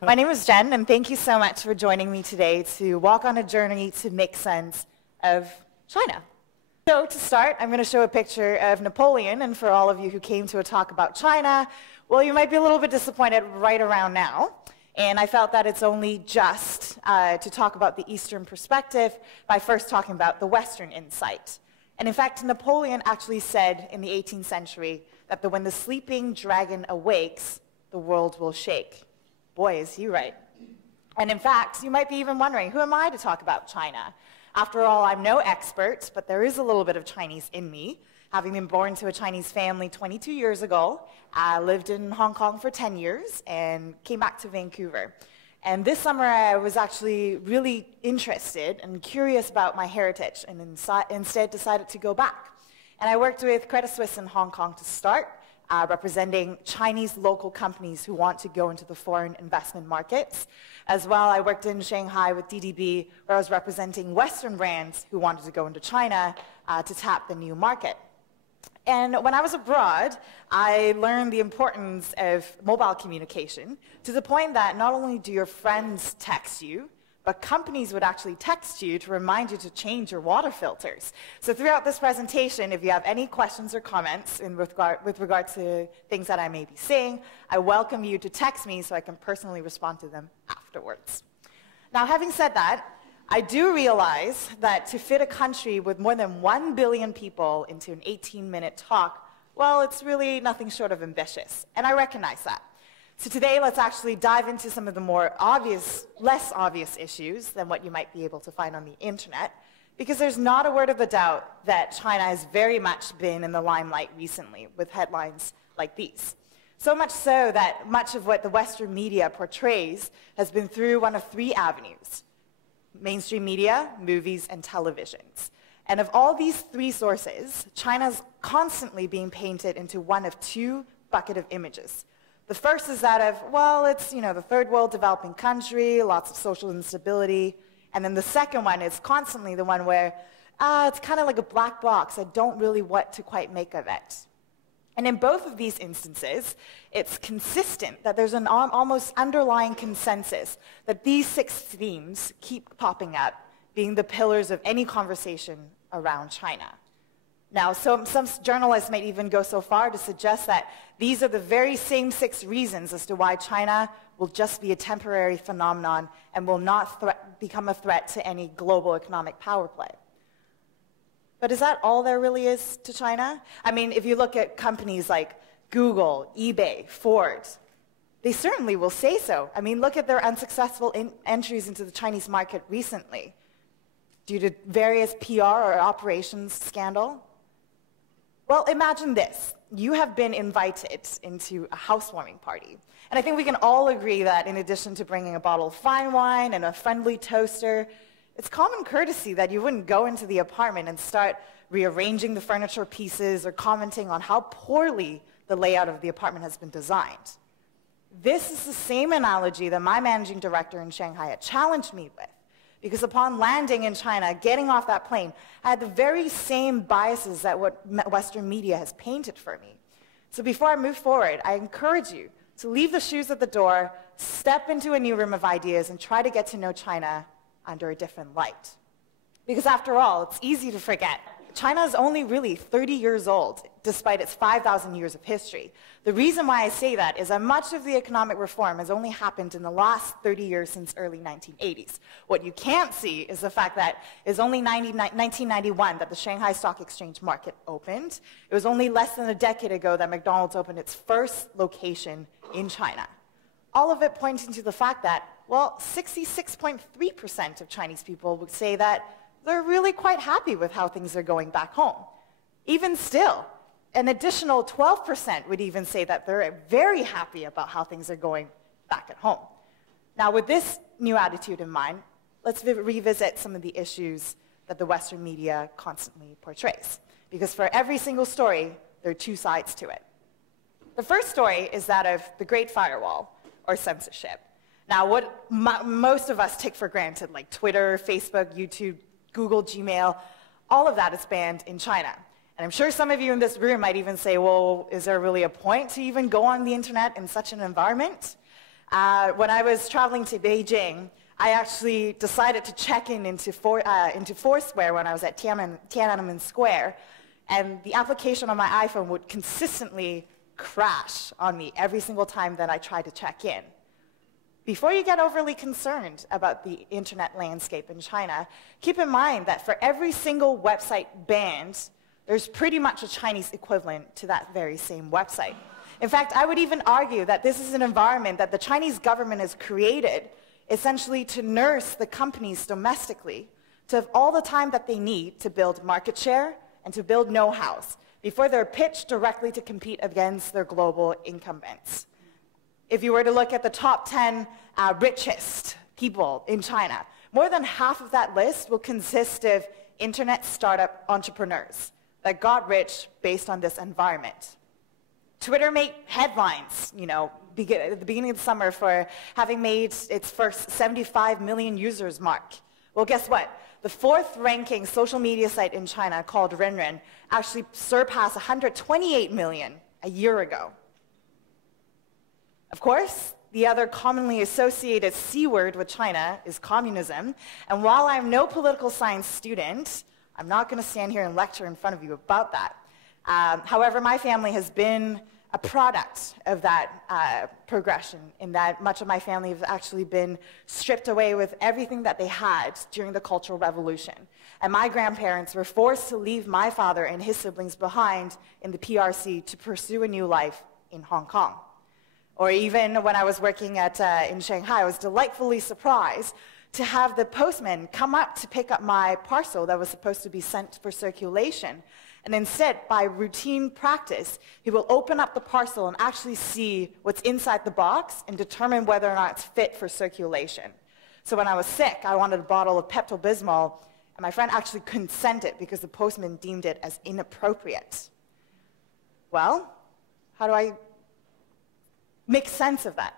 My name is Jen, and thank you so much for joining me today to walk on a journey to make sense of China. So to start, I'm going to show a picture of Napoleon, and for all of you who came to a talk about China, well, you might be a little bit disappointed right around now. And I felt that it's only just to talk about the Eastern perspective by first talking about the Western insight. And in fact, Napoleon actually said in the 18th century that when the sleeping dragon awakes, the world will shake. Boy, is he right. And in fact, you might be even wondering, who am I to talk about China? After all, I'm no expert, but there is a little bit of Chinese in me. Having been born to a Chinese family 22 years ago, I lived in Hong Kong for 10 years and came back to Vancouver. And this summer, I was actually really interested and curious about my heritage and instead decided to go back. And I worked with Credit Suisse in Hong Kong to start, representing Chinese local companies who want to go into the foreign investment markets. As well, I worked in Shanghai with DDB, where I was representing Western brands who wanted to go into China to tap the new market. And when I was abroad, I learned the importance of mobile communication to the point that not only do your friends text you, but companies would actually text you to remind you to change your water filters. So throughout this presentation, if you have any questions or comments with regard to things that I may be saying, I welcome you to text me so I can personally respond to them afterwards. Now, having said that, I do realize that to fit a country with more than 1 billion people into an 18-minute talk, well, it's really nothing short of ambitious, and I recognize that. So today, let's actually dive into some of the more obvious, less obvious issues than what you might be able to find on the internet, because there's not a word of a doubt that China has very much been in the limelight recently with headlines like these. So much so that much of what the Western media portrays has been through one of three avenues: mainstream media, movies, and televisions. And of all these three sources, China's constantly being painted into one of two buckets of images. The first is that of, well, it's, the third world developing country, lots of social instability. And then the second one is constantly the one where it's kind of like a black box. I don't really what to quite make of it. And in both of these instances, it's consistent that there's an almost underlying consensus that these 6 themes keep popping up, being the pillars of any conversation around China. Now, some journalists might even go so far to suggest that these are the very same 6 reasons as to why China will just be a temporary phenomenon and will not become a threat to any global economic power play. But is that all there really is to China? I mean, if you look at companies like Google, eBay, Ford, they certainly will say so. I mean, look at their unsuccessful entries into the Chinese market recently due to various PR or operations scandal. Well, imagine this. You have been invited into a housewarming party. And I think we can all agree that in addition to bringing a bottle of fine wine and a friendly toaster, it's common courtesy that you wouldn't go into the apartment and start rearranging the furniture pieces or commenting on how poorly the layout of the apartment has been designed. This is the same analogy that my managing director in Shanghai had challenged me with. Because upon landing in China, getting off that plane, I had the very same biases that what Western media has painted for me. So before I move forward, I encourage you to leave the shoes at the door, step into a new room of ideas, and try to get to know China under a different light. Because after all, it's easy to forget. China is only really 30 years old, despite its 5,000 years of history. The reason why I say that is that much of the economic reform has only happened in the last 30 years since early 1980s. What you can't see is the fact that it's only 1991 that the Shanghai Stock Exchange market opened. It was only less than a decade ago that McDonald's opened its first location in China. All of it pointing to the fact that, well, 66.3% of Chinese people would say that they're really quite happy with how things are going back home. Even still, an additional 12% would even say that they're very happy about how things are going back at home. Now, with this new attitude in mind, let's revisit some of the issues that the Western media constantly portrays. Because for every single story, there are 2 sides to it. The first story is that of the Great Firewall, or censorship. Now, what most of us take for granted, like Twitter, Facebook, YouTube, Google, Gmail, all of that is banned in China. And I'm sure some of you in this room might even say, well, is there really a point to even go on the internet in such an environment? When I was traveling to Beijing, I actually decided to check into Foursquare when I was at Tiananmen Square, and the application on my iPhone would consistently crash on me every single time that I tried to check in. Before you get overly concerned about the internet landscape in China, keep in mind that for every single website banned, there's pretty much a Chinese equivalent to that very same website. In fact, I would even argue that this is an environment that the Chinese government has created essentially to nurse the companies domestically to have all the time that they need to build market share and to build know-hows before they're pitched directly to compete against their global incumbents. If you were to look at the top 10 richest people in China, more than half of that list will consist of internet startup entrepreneurs that got rich based on this environment. Twitter made headlines, at the beginning of the summer for having made its first 75 million users mark. Well, guess what? The fourth ranking social media site in China called Renren actually surpassed 128 million a year ago. Of course, the other commonly associated C word with China is communism. And while I'm no political science student, I'm not going to stand here and lecture in front of you about that. However, my family has been a product of that progression, in that much of my family has actually been stripped away with everything that they had during the Cultural Revolution. And my grandparents were forced to leave my father and his siblings behind in the PRC to pursue a new life in Hong Kong. Or even when I was working in Shanghai, I was delightfully surprised to have the postman come up to pick up my parcel that was supposed to be sent for circulation. And instead, by routine practice, he will open up the parcel and actually see what's inside the box and determine whether or not it's fit for circulation. So when I was sick, I wanted a bottle of Pepto-Bismol, and my friend actually couldn't send it because the postman deemed it as inappropriate. Well, how do I make sense of that?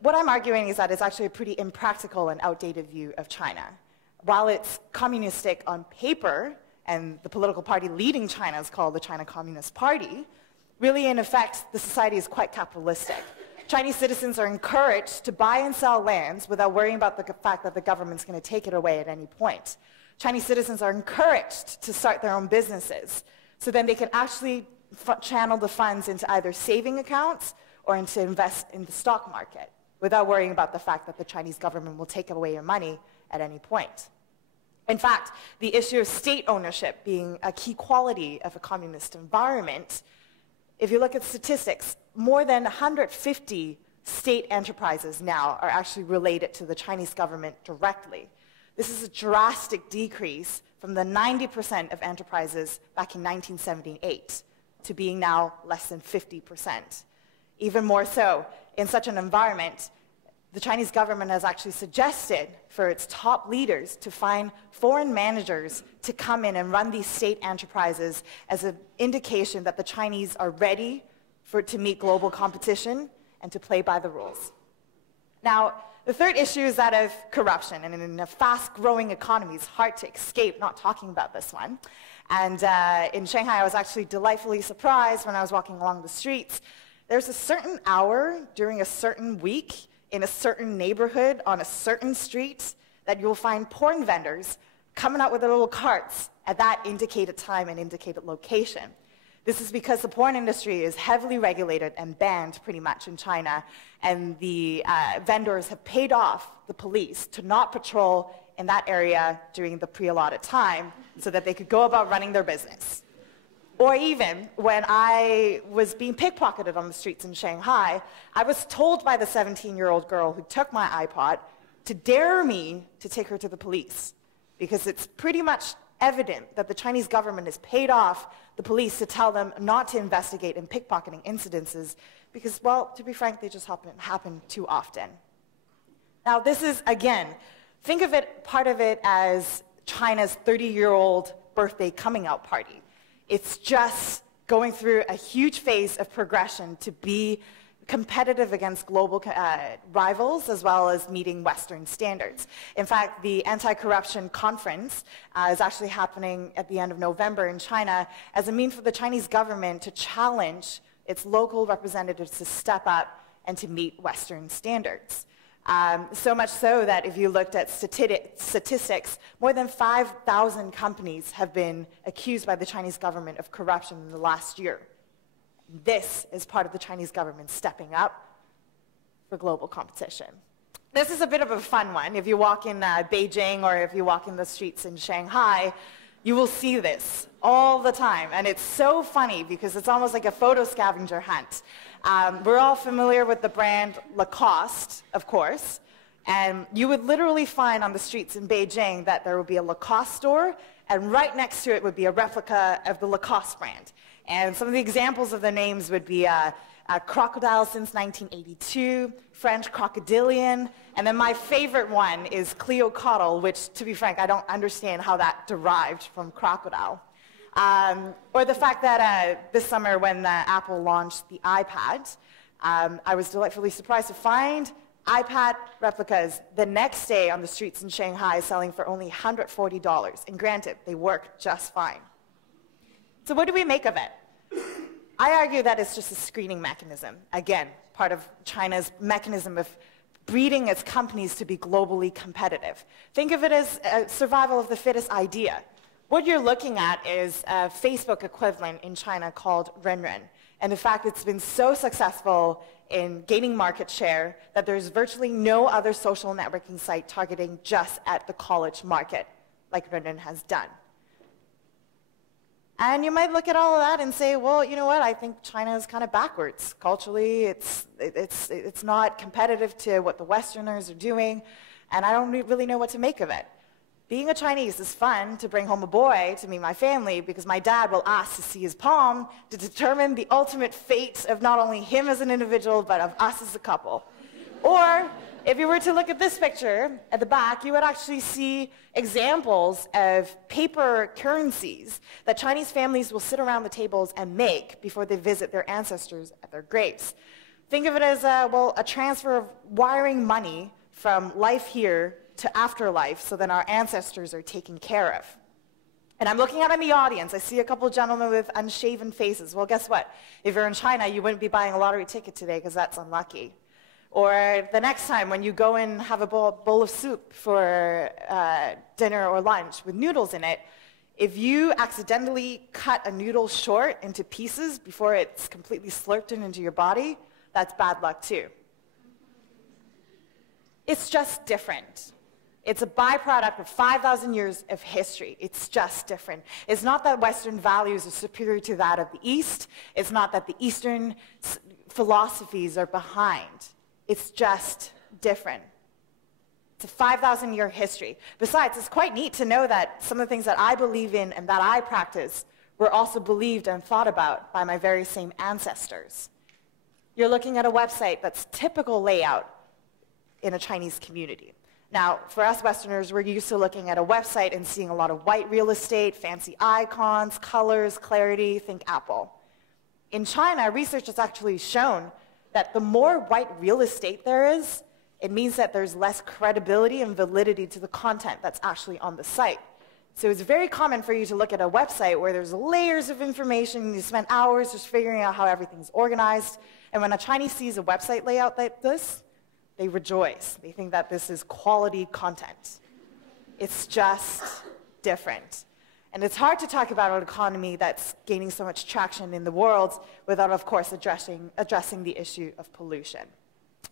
What I'm arguing is that it's actually a pretty impractical and outdated view of China. While it's communistic on paper, and the political party leading China is called the China Communist Party, really, in effect, the society is quite capitalistic. Chinese citizens are encouraged to buy and sell lands without worrying about the fact that the government's going to take it away at any point. Chinese citizens are encouraged to start their own businesses, so then they can actually channel the funds into either saving accounts or into invest in the stock market without worrying about the fact that the Chinese government will take away your money at any point. In fact, the issue of state ownership being a key quality of a communist environment, if you look at statistics, more than 150 state enterprises now are actually related to the Chinese government directly. This is a drastic decrease from the 90% of enterprises back in 1978 to being now less than 50%. Even more so, in such an environment, the Chinese government has actually suggested for its top leaders to find foreign managers to come in and run these state enterprises as an indication that the Chinese are ready to meet global competition and to play by the rules. Now, the third issue is that of corruption, and in a fast-growing economy, it's hard to escape not talking about this one. And in Shanghai, I was actually delightfully surprised when I was walking along the streets. There's a certain hour during a certain week in a certain neighborhood on a certain street that you'll find porn vendors coming out with their little carts at that indicated time and indicated location. This is because the porn industry is heavily regulated and banned pretty much in China, and the vendors have paid off the police to not patrol in that area during the pre-allotted time so that they could go about running their business. Or even when I was being pickpocketed on the streets in Shanghai, I was told by the 17-year-old girl who took my iPod to dare me to take her to the police, because it's pretty much evident that the Chinese government has paid off the police to tell them not to investigate in pickpocketing incidences because, well, to be frank, they just happen too often. Now, this is, again, think of it, part of it as China's 30-year-old birthday coming out party. It's just going through a huge phase of progression to be competitive against global rivals as well as meeting Western standards. In fact, the anti-corruption conference is actually happening at the end of November in China as a means for the Chinese government to challenge its local representatives to step up and to meet Western standards. So much so that if you looked at statistics, more than 5,000 companies have been accused by the Chinese government of corruption in the last year. This is part of the Chinese government stepping up for global competition. This is a bit of a fun one. If you walk in Beijing or if you walk in the streets in Shanghai, you will see this all the time. And it's so funny because it's almost like a photo scavenger hunt. We're all familiar with the brand Lacoste, of course. And you would literally find on the streets in Beijing that there would be a Lacoste store, and right next to it would be a replica of the Lacoste brand. And some of the examples of the names would be Crocodile since 1982, French Crocodilian, and then my favorite one is Cleocotl, which, to be frank, I don't understand how that derived from crocodile. Or the fact that this summer when Apple launched the iPad, I was delightfully surprised to find iPad replicas the next day on the streets in Shanghai selling for only $140. And granted, they work just fine. So what do we make of it? I argue that it's just a screening mechanism. Again, part of China's mechanism of breeding its companies to be globally competitive. Think of it as a survival of the fittest idea. What you're looking at is a Facebook equivalent in China called Renren. And in fact, it's been so successful in gaining market share that there's virtually no other social networking site targeting just at the college market, like Renren has done. And you might look at all of that and say, well, you know what, I think China is kind of backwards. Culturally, it's not competitive to what the Westerners are doing, and I don't really know what to make of it. Being a Chinese is fun to bring home a boy to meet my family because my dad will ask to see his palm to determine the ultimate fate of not only him as an individual, but of us as a couple. Or if you were to look at this picture at the back, you would actually see examples of paper currencies that Chinese families will sit around the tables and make before they visit their ancestors at their graves. Think of it as a transfer of wiring money from life here to afterlife so that our ancestors are taken care of. And I'm looking out in the audience. I see a couple of gentlemen with unshaven faces. Well, guess what? If you're in China, you wouldn't be buying a lottery ticket today because that's unlucky. Or the next time when you go and have a bowl of soup for dinner or lunch with noodles in it, if you accidentally cut a noodle short into pieces before it's completely slurped into your body, that's bad luck too. It's just different. It's a byproduct of 5,000 years of history. It's just different. It's not that Western values are superior to that of the East. It's not that the Eastern philosophies are behind. It's just different. It's a 5,000-year history. Besides, it's quite neat to know that some of the things that I believe in and that I practice were also believed and thought about by my very same ancestors. You're looking at a website that's typical layout in a Chinese community. Now, for us Westerners, we're used to looking at a website and seeing a lot of white real estate, fancy icons, colors, clarity, think Apple. In China, research has actually shown that the more white real estate there is, it means that there's less credibility and validity to the content that's actually on the site. So it's very common for you to look at a website where there's layers of information, and you spend hours just figuring out how everything's organized. And when a Chinese sees a website layout like this, they rejoice. They think that this is quality content. It's just different. And it's hard to talk about an economy that's gaining so much traction in the world without, of course, addressing the issue of pollution.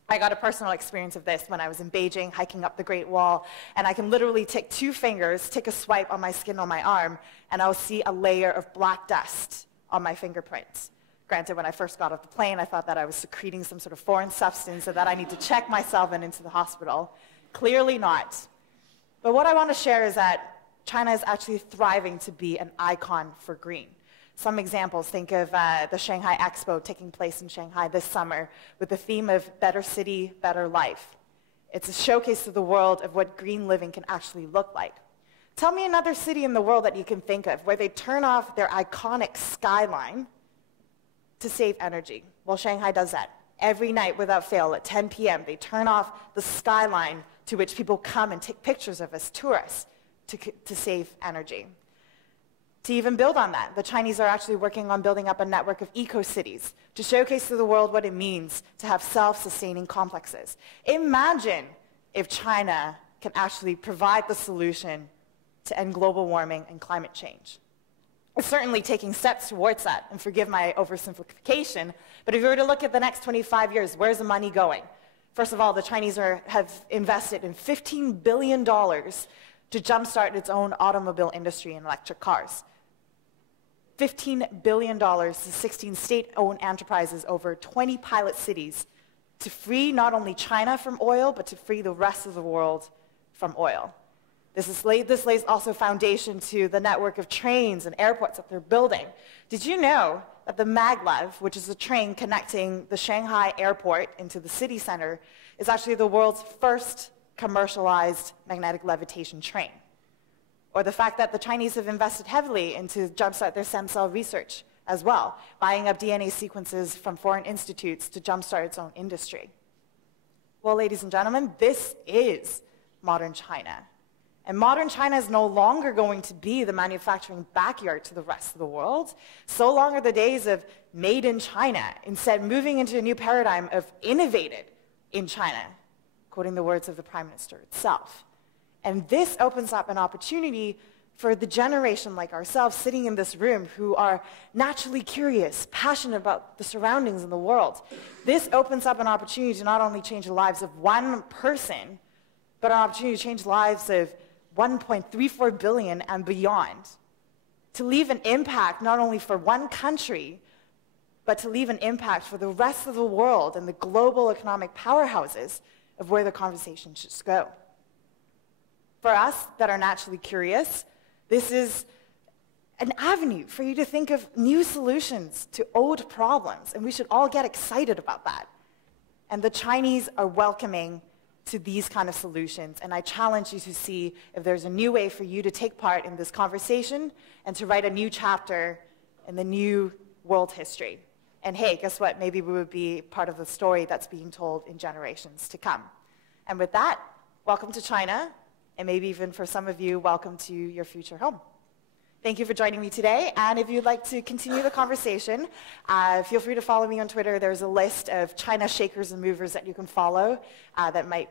I got a personal experience of this when I was in Beijing hiking up the Great Wall, and I can literally take 2 fingers, take a swipe on my skin on my arm, and I'll see a layer of black dust on my fingerprints. Granted, when I first got off the plane, I thought that I was secreting some sort of foreign substance and that I need to check myself and into the hospital. Clearly not. But what I want to share is that China is actually thriving to be an icon for green. Some examples, think of the Shanghai Expo taking place in Shanghai this summer with the theme of Better City, Better Life. It's a showcase to the world of what green living can actually look like. Tell me another city in the world that you can think of where they turn off their iconic skyline to save energy. Well, Shanghai does that. Every night without fail at 10 p.m., they turn off the skyline to which people come and take pictures of as tourists to save energy. To even build on that, the Chinese are actually working on building up a network of eco-cities to showcase to the world what it means to have self-sustaining complexes. Imagine if China can actually provide the solution to end global warming and climate change. It's certainly taking steps towards that, and forgive my oversimplification, but if you were to look at the next 25 years, where's the money going? First of all, the Chinese have invested in $15 billion to jumpstart its own automobile industry and electric cars. $15 billion to 16 state-owned enterprises over 20 pilot cities to free not only China from oil, but to free the rest of the world from oil. This lays also foundation to the network of trains and airports that they're building. Did you know that the maglev, which is a train connecting the Shanghai Airport into the city center, is actually the world's first commercialized magnetic levitation train? Or the fact that the Chinese have invested heavily into jumpstart their stem cell research as well, buying up DNA sequences from foreign institutes to jumpstart its own industry. Well, ladies and gentlemen, this is modern China. And modern China is no longer going to be the manufacturing backyard to the rest of the world. So long are the days of made in China, instead moving into a new paradigm of innovated in China, quoting the words of the Prime Minister itself. And this opens up an opportunity for the generation like ourselves sitting in this room who are naturally curious, passionate about the surroundings in the world. This opens up an opportunity to not only change the lives of one person, but an opportunity to change the lives of 1.34 billion and beyond. To leave an impact not only for one country, but to leave an impact for the rest of the world and the global economic powerhouses of where the conversation should go. For us that are naturally curious, this is an avenue for you to think of new solutions to old problems, and we should all get excited about that. And the Chinese are welcoming to these kind of solutions, and I challenge you to see if there's a new way for you to take part in this conversation and to write a new chapter in the new world history. And hey, guess what? Maybe we would be part of the story that's being told in generations to come. And with that, welcome to China. And maybe even for some of you, welcome to your future home. Thank you for joining me today. And if you'd like to continue the conversation, feel free to follow me on Twitter. There's a list of China shakers and movers that you can follow that might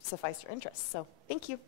suffice your interest. So thank you.